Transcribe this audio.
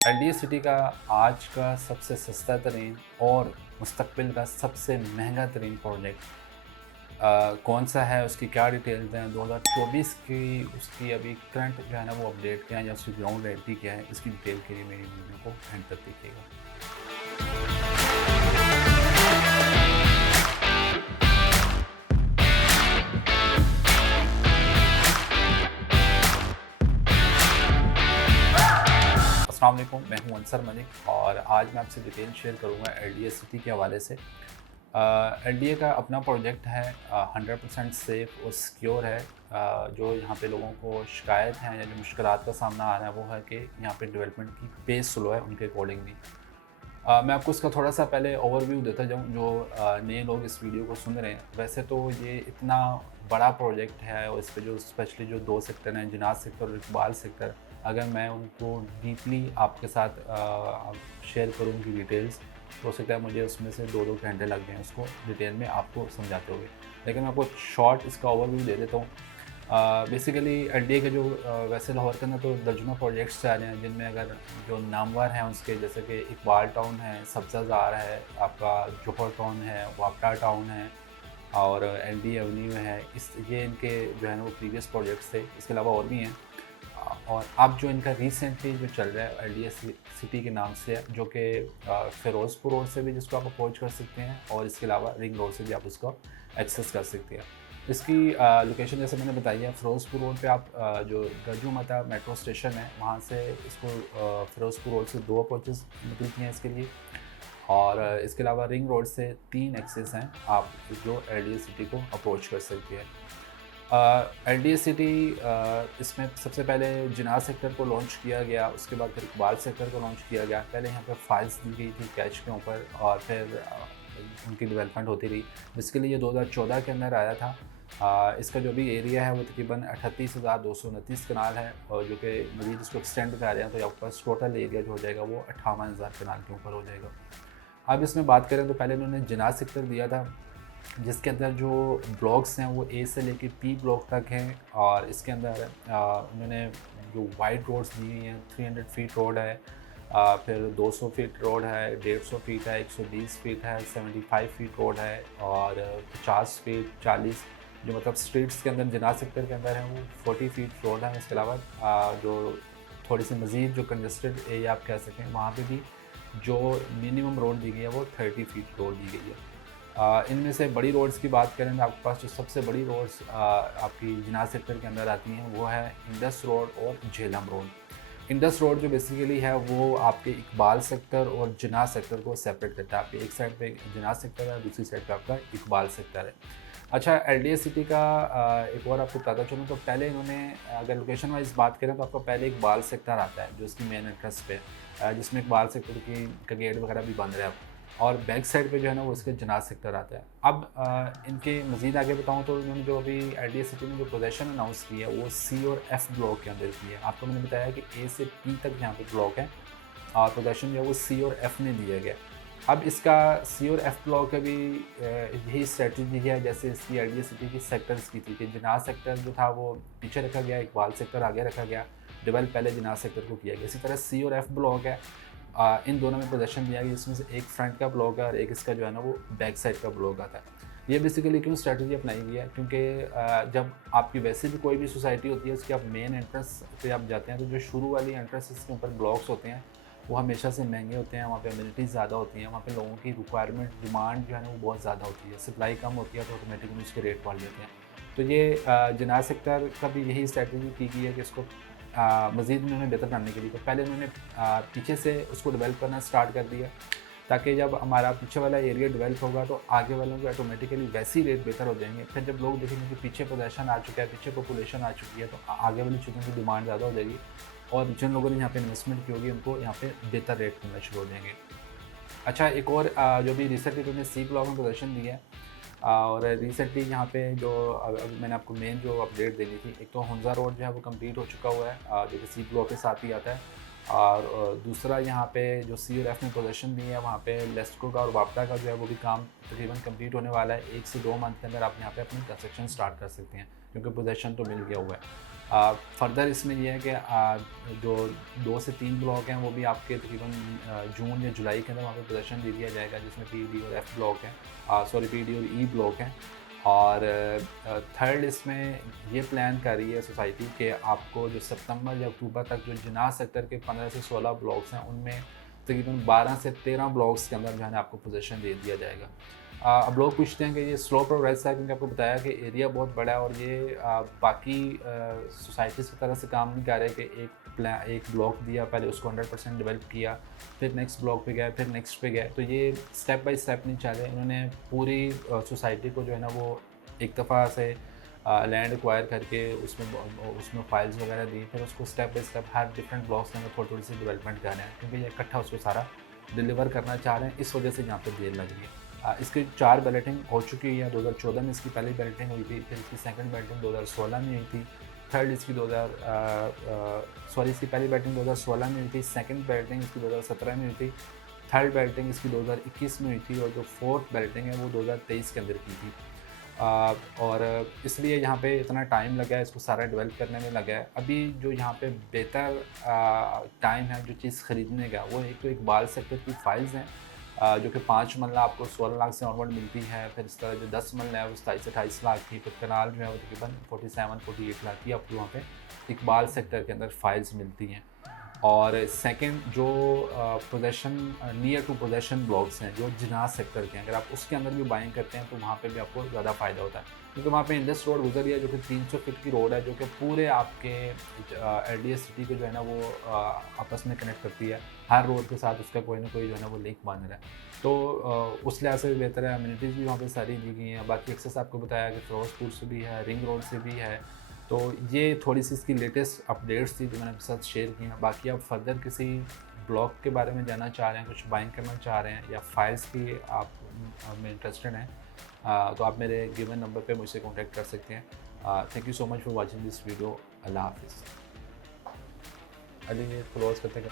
LDA city का आज का सबसे सस्ता तरीन और मुस्तकबिल का सबसे महंगा तरीन प्रोजेक्ट कौन सा है, उसकी क्या डिटेल्स हैं, 2024 की उसकी अभी करंट जो है ना वो अपडेट क्या है या उसकी ग्राउंड रियलिटी क्या है, इसकी डिटेल के लिए मेरी वीडियो को एंड तक देखिएगा। अस्सलाम वालेकुम, मैं हूं अंसर मलिक और आज मैं आपसे डिटेल शेयर करूंगा एलडीए सिटी के हवाले से। एलडीए का अपना प्रोजेक्ट है, 100% सेफ़ और सिक्योर है। जो यहाँ पे लोगों को शिकायत है या जो मुश्किलात का सामना आ रहा है वो है कि यहाँ पे डेवलपमेंट की पेस स्लो है उनके अकॉर्डिंगली। मैं आपको इसका थोड़ा सा पहले ओवरव्यू देता जाऊँ जो नए लोग इस वीडियो को सुन रहे हैं। वैसे तो ये इतना बड़ा प्रोजेक्ट है और इस पे जो स्पेशली जो 2 सेक्टर हैं, जिनात सेक्टर और इकबाल सेक्टर, अगर मैं उनको डीपली आपके साथ शेयर करूँ उनकी डिटेल्स, तो हो सकता है मुझे उसमें से 2-2 घंटे लग जाएँ उसको डिटेल में आपको समझाते हुए। लेकिन मैं आपको शॉर्ट इसका ओवरव्यू दे देता हूँ। बेसिकली एलडीए के जो वैसे लाहौर के अंदर तो दर्जनों प्रोजेक्ट्स जा रहे हैं, जिनमें अगर जो नामवर हैं उसके जैसे कि इकबाल टाउन है, सब्ज़ाज़ार है, आपका जोहर टाउन है, वापडा टाउन है और एलडी एवेन्यू है। इस ये इनके जो है ना वो प्रीवियस प्रोजेक्ट्स थे। इसके अलावा और भी हैं। और अब जो इनका रिसेंटली जो चल रहा है एलडीए सिटी के नाम से है, जो कि फ़िरोज़पुर रोड से भी जिसको आप अप्रोच कर सकते हैं और इसके अलावा रिंग रोड से भी आप उसको एक्सेस कर सकते हैं। इसकी लोकेशन जैसे मैंने बताई है, फ़िरोज़पुर रोड पे आप जो गरजू मता मेट्रो स्टेशन है वहाँ से इसको फ़िरोज़पुर रोड से 2 अप्रोचेस निकलती हैं इसके लिए और इसके अलावा रिंग रोड से 3 एक्सेस हैं आप जो एलडीए सिटी को अप्रोच कर सकते हैं। एलडीए सिटी इसमें सबसे पहले जिनात सेक्टर को लॉन्च किया गया, उसके बाद फिर इकबाल सेक्टर को लॉन्च किया गया। पहले यहाँ पर फाइल्स दी गई थी कैश के ऊपर और फिर उनकी डेवलपमेंट होती रही। इसके लिए 2014 के अंदर आया था। इसका जो भी एरिया है वो तकरीबन 38,229 कनाल है और जो कि मज़ीद इसको एक्सटेंड कर रहे हैं तो आपके पास टोटल एरिया जो हो जाएगा वो 58,000 कनाल के ऊपर हो जाएगा। अब इसमें बात करें तो पहले इन्होंने जिनात सेक्टर दिया था, जिसके अंदर जो ब्लॉक्स हैं वो ए से लेके पी ब्लॉक तक हैं और इसके अंदर उन्होंने जो वाइड रोड्स दी हुई हैं, 300 फीट रोड है, फिर 200 फीट रोड है, 150 फीट है, 120 फीट है, 75 फीट रोड है और 50 फीट 40 जो मतलब स्ट्रीट्स के अंदर जिनात सेक्टर के अंदर है वो 40 फीट रोड है। इसके अलावा जो थोड़ी सी मज़ीद जो कंजस्टेड एरिया आप कह सकते हैं वहाँ पे भी जो मिनिमम रोड दी गई है वो 30 फीट रोड दी गई है। इनमें से बड़ी रोड्स की बात करें तो आपके पास जो सबसे बड़ी रोड्स आपकी जिनात सेक्टर के अंदर आती हैं वो है इंडस रोड और झेलम रोड। इंडस रोड जो बेसिकली है वो आपके इकबाल सेक्टर और जिनात सेक्टर को सेपरेट करता है। आपके एक साइड पे जिनात सेक्टर है, दूसरी साइड पे आपका इकबाल सेक्टर है। अच्छा, एलडीए सिटी का एक और आपको बताता चलूँ तो पहले इन्होंने अगर लोकेशन वाइज बात करें तो आपका पहले इकबाल सेक्टर आता है जो इसकी मेन एंट्रेंस पे, जिसमें इकबाल सेक्टर की का गेट वगैरह भी बंद रहा है और बैक साइड पे जो है ना वो इसके जिनात सेक्टर आता है। अब इनके मज़ीद आगे बताऊँ तो इन्होंने जो अभी एलडीए सिटी में जो पोजीशन अनाउंस की है वो सी और एफ़ ब्लॉक के अंदर की है। आपको मैंने बताया कि ए से पी तक यहाँ पे ब्लॉक है और पोजीशन जो है वो सी और एफ़ में दिया गया। अब इसका सी और एफ़ ब्लॉक का भी यही स्ट्रेटजी है जैसे इसकी एलडीए सिटी की सेक्टर्स की थी कि जिनात सेक्टर जो था वो पीछे रखा गया, इकबाल सेक्टर आगे रखा गया, डेवलप पहले जिनात सेक्टर को किया गया। इसी तरह सी और एफ़ ब्लॉक है, इन दोनों में पोजीशन दिया गया जिसमें से एक फ्रंट का ब्लॉक है और एक इसका जो है ना वो बैक साइड का ब्लॉक आता है। ये बेसिकली क्यों स्ट्रैटेजी अपनाई गई है क्योंकि जब आपकी वैसे भी कोई भी सोसाइटी होती है उसकी आप मेन एंट्रेंस पे आप जाते हैं तो जो शुरू वाली एंट्रेंस के ऊपर ब्लॉक्स होते हैं वो हमेशा से महंगे होते हैं, वहाँ पे अम्यूनिटीज़ ज़्यादा होती हैं, वहाँ पे लोगों की रिक्वायरमेंट डिमांड जो है ना वो बहुत ज़्यादा होती है, सप्लाई कम होती है तो ऑटोमेटिकली उसके रेट बढ़ जाते हैं। तो ये जिनात सेक्टर का भी यही स्ट्रैटेजी की गई है कि इसको मज़ीद उन्होंने बेहतर करने के लिए तो पहले उन्होंने पीछे से उसको डेवलप करना स्टार्ट कर दिया ताकि जब हमारा पीछे वाला एरिया डेवलप होगा तो आगे वालों के ऑटोमेटिकली वैसे ही रेट बेहतर हो जाएंगे। फिर जब लोग देखेंगे कि पीछे पोजीशन आ चुका है, पीछे पॉपुलेशन आ चुकी है तो आगे वाली चीज़ों की डिमांड ज़्यादा हो जाएगी और जिन लोगों ने यहाँ पे इन्वेस्टमेंट की होगी उनको यहाँ पे बेहतर रेट मिलना शुरू हो जाएंगे। अच्छा, एक और जो भी रिसेंटली उन्होंने सी ब्लॉक में पोजीशन दी है और रिसेंटली यहाँ पे जो मैंने आपको मेन जो अपडेट देनी थी, एक तो हुंजा रोड जो है वो कंप्लीट हो चुका हुआ है जो कि सी ब्लॉक के साथ ही आता है और दूसरा यहाँ पे जो सी और एफ में पोजीशन दी है वहाँ पे लेस्को का और वापडा का जो है वो भी काम तकरीबन कंप्लीट होने वाला है। 1 से 2 मंथ के अंदर आप यहाँ पे अपनी कंस्ट्रक्शन स्टार्ट कर सकते हैं। क्योंकि पोजेशन तो मिल गया हुआ है। फर्दर इसमें यह है कि जो 2 से 3 ब्लॉक हैं वो भी आपके तकरीबन जून या जुलाई के अंदर वहाँ पे पोजेशन दे दिया जाएगा, जिसमें पी डी और एफ ब्लॉक है, सॉरी पी डी और ई ब्लॉक हैं। और थर्ड इसमें ये प्लान कर रही है सोसाइटी कि आपको जो सितंबर या अक्टूबर तक जो जिनाह सेक्टर के 15 से 16 ब्लॉक्स हैं उनमें तकरीबन 12 से 13 ब्लॉक्स के अंदर जो है ना आपको पोजीशन दे दिया जाएगा। अब लोग पूछते हैं कि ये स्लो प्रोग्रेस है, क्योंकि आपको बताया कि एरिया बहुत बड़ा है और ये बाकी सोसाइटीज़ की तरह से काम नहीं कर रहे कि एक ब्लॉक दिया, पहले उसको 100% डेवलप किया, फिर नेक्स्ट ब्लॉक पे गए, फिर नेक्स्ट पे गए। तो ये स्टेप बाय स्टेप नहीं चल रहे। इन्होंने पूरी सोसाइटी को जो है ना वो एक दफ़ा से लैंड एक्वायर करके उसमें फाइल्स वगैरह दी, फिर उसको step by step her different blocks में थोड़ी थोड़ी सी डेवलपमेंट कर रहे हैं, क्योंकि ये इकट्ठा उसको सारा डिलीवर करना चाह रहे हैं। इस वजह से यहाँ पर देर लग रही है। इसकी 4 बैलेटिंग हो चुकी है। 2014 में इसकी पहली बैलेटिंग हुई थी, फिर इसकी सेकंड बैलेटिंग 2016 में हुई थी, थर्ड इसकी इसकी पहली बैलेटिंग 2016 में हुई थी, सेकंड बैलेटिंग इसकी 2017 में हुई थी, थर्ड बैलेटिंग इसकी 2021 में हुई थी, और जो फोर्थ बैलेटिंग है वो 2023 के अंदर की थी। और इसलिए यहाँ पे इतना टाइम लगा है, इसको सारा डेवलप करने में लगा है। अभी जो यहाँ पे बेहतर टाइम है जो चीज़ ख़रीदने का, वो एक तो इकबाल सेक्टर की फाइल्स हैं जो कि 5 मरला आपको 16 लाख से ऑनवर्ड मिलती है। फिर इस तरह जो 10 मरला है वो 27 से 28 लाख की। फिर कनाल जो है वो तकरीबन 47-48 लाख की आपको वहाँ पे इकबाल सेक्टर के अंदर फाइल्स मिलती हैं। और सेकंड जो position near to position blocks हैं जो जिनाह सेक्टर के हैं, अगर आप उसके अंदर भी बाइंग करते हैं तो वहाँ पे भी आपको ज़्यादा फ़ायदा होता है, क्योंकि वहाँ पे इंडस रोड गुजर रही है जो कि 300 फीट की रोड है, जो कि पूरे आपके LDS सिटी को जो है ना वो आपस में कनेक्ट करती है। हर रोड के साथ उसका कोई ना कोई जो है ना वो लिंक बन रहा है, तो उस लिहाज से बेहतर है। अम्यूनिटीज़ भी वहाँ पे सारी दी गई हैं। बाकी एक्सेस आपको बताया कि फिरोजपुर से भी है, रिंग रोड से भी है। तो ये थोड़ी सी इसकी लेटेस्ट अपडेट्स थी जो मैंने आपके साथ शेयर की हैं। बाकी आप फर्दर किसी ब्लॉग के बारे में जानना चाह रहे हैं, कुछ बाइंग करना चाह रहे हैं, या फाइल्स की आप में इंटरेस्टेड हैं, तो आप मेरे गिवन नंबर पे मुझसे कांटेक्ट कर सकते हैं। Thank you so much for watching this video. अल्लाह हाफिज़। अली ये क्लोज करते हैं।